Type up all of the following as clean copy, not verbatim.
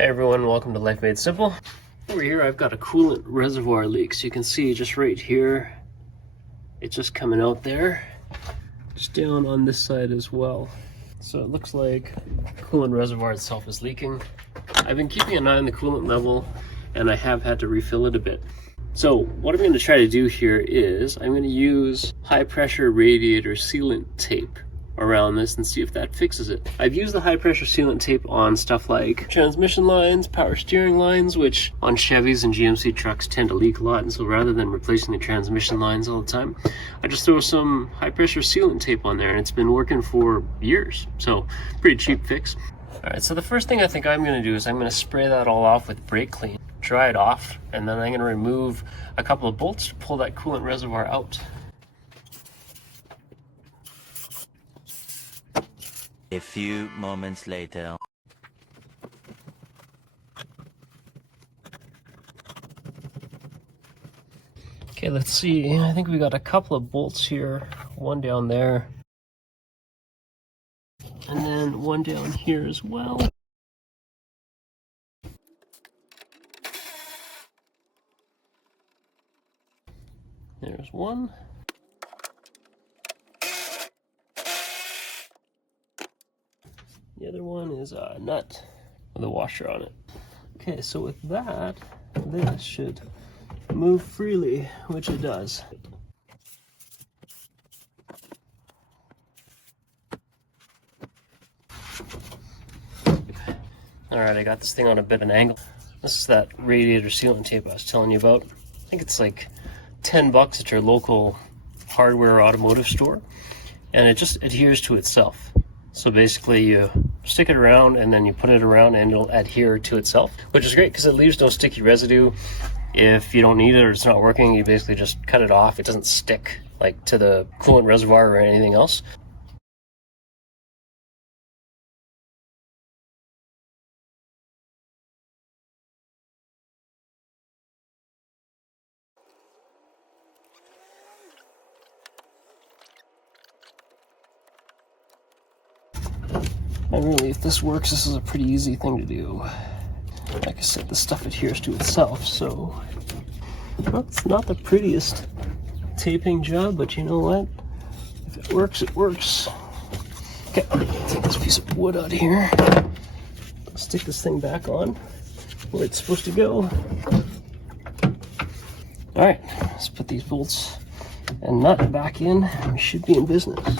Hey everyone, welcome to Life Made Simple. Over here I've got a coolant reservoir leak. So you can see just right here, it's just coming out there. Just down on this side as well. So it looks like the coolant reservoir itself is leaking. I've been keeping an eye on the coolant level and I have had to refill it a bit. So what I'm going to try to do here is I'm going to use high pressure radiator sealant tape around this and see if that fixes it. I've used the high pressure sealant tape on stuff like transmission lines, power steering lines, which on Chevys and GMC trucks tend to leak a lot, and so rather than replacing the transmission lines all the time, I just throw some high pressure sealant tape on there and it's been working for years. So pretty cheap fix. Alright, so the first thing I think I'm going to do is I'm going to spray that all off with brake clean, dry it off, and then I'm going to remove a couple of bolts to pull that coolant reservoir out. A few moments later. Okay, let's see. I think we got a couple of bolts here. One down there. And then one down here as well. There's one. The other one is a nut with a washer on it. Okay, so with that, this should move freely, which it does. Alright, I got this thing on a bit of an angle. This is that radiator sealant tape I was telling you about. I think it's like $10 at your local hardware or automotive store, and it just adheres to itself. So basically you stick it around and then you put it around and it'll adhere to itself, which is great because it leaves no sticky residue. If you don't need it or it's not working, you basically just cut it off. It doesn't stick like to the coolant reservoir or anything else. And really, if this works, this is a pretty easy thing to do. Like I said, the stuff adheres to itself, so well, it's not the prettiest taping job, but you know what? If it works, it works. Okay, take this piece of wood out of here. Stick this thing back on where it's supposed to go. Alright, let's put these bolts and nut back in, and we should be in business.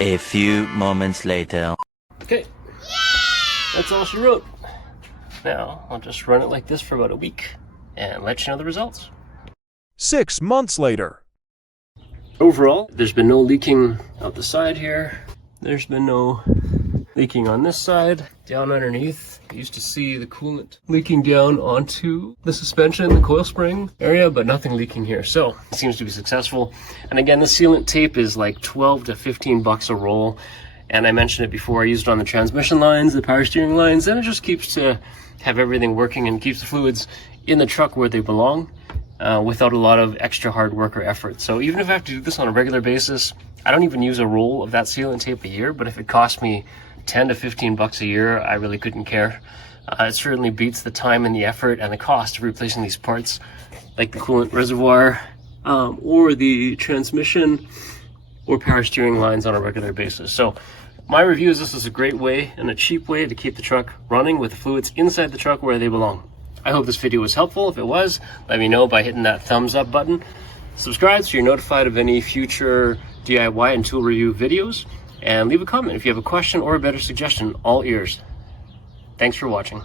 A few moments later. Okay, that's all she wrote. Now, I'll just run it like this for about a week and let you know the results. 6 months later. Overall, there's been no leaking out the side here. There's been no leaking on this side. Down underneath, I used to see the coolant leaking down onto the suspension, the coil spring area, but nothing leaking here. So, it seems to be successful. And again, the sealant tape is like 12 to 15 bucks a roll. And I mentioned it before, I used it on the transmission lines, the power steering lines, and it just keeps to have everything working and keeps the fluids in the truck where they belong without a lot of extra hard work or effort. So even if I have to do this on a regular basis, I don't even use a roll of that sealant tape a year, but if it cost me 10 to 15 bucks a year, I really couldn't care. It certainly beats the time and the effort and the cost of replacing these parts, like the coolant reservoir or the transmission or power steering lines on a regular basis. So my review is this is a great way and a cheap way to keep the truck running with the fluids inside the truck where they belong. I hope this video was helpful. If it was, let me know by hitting that thumbs up button. Subscribe so you're notified of any future DIY and tool review videos. And leave a comment if you have a question or a better suggestion. All ears. Thanks for watching.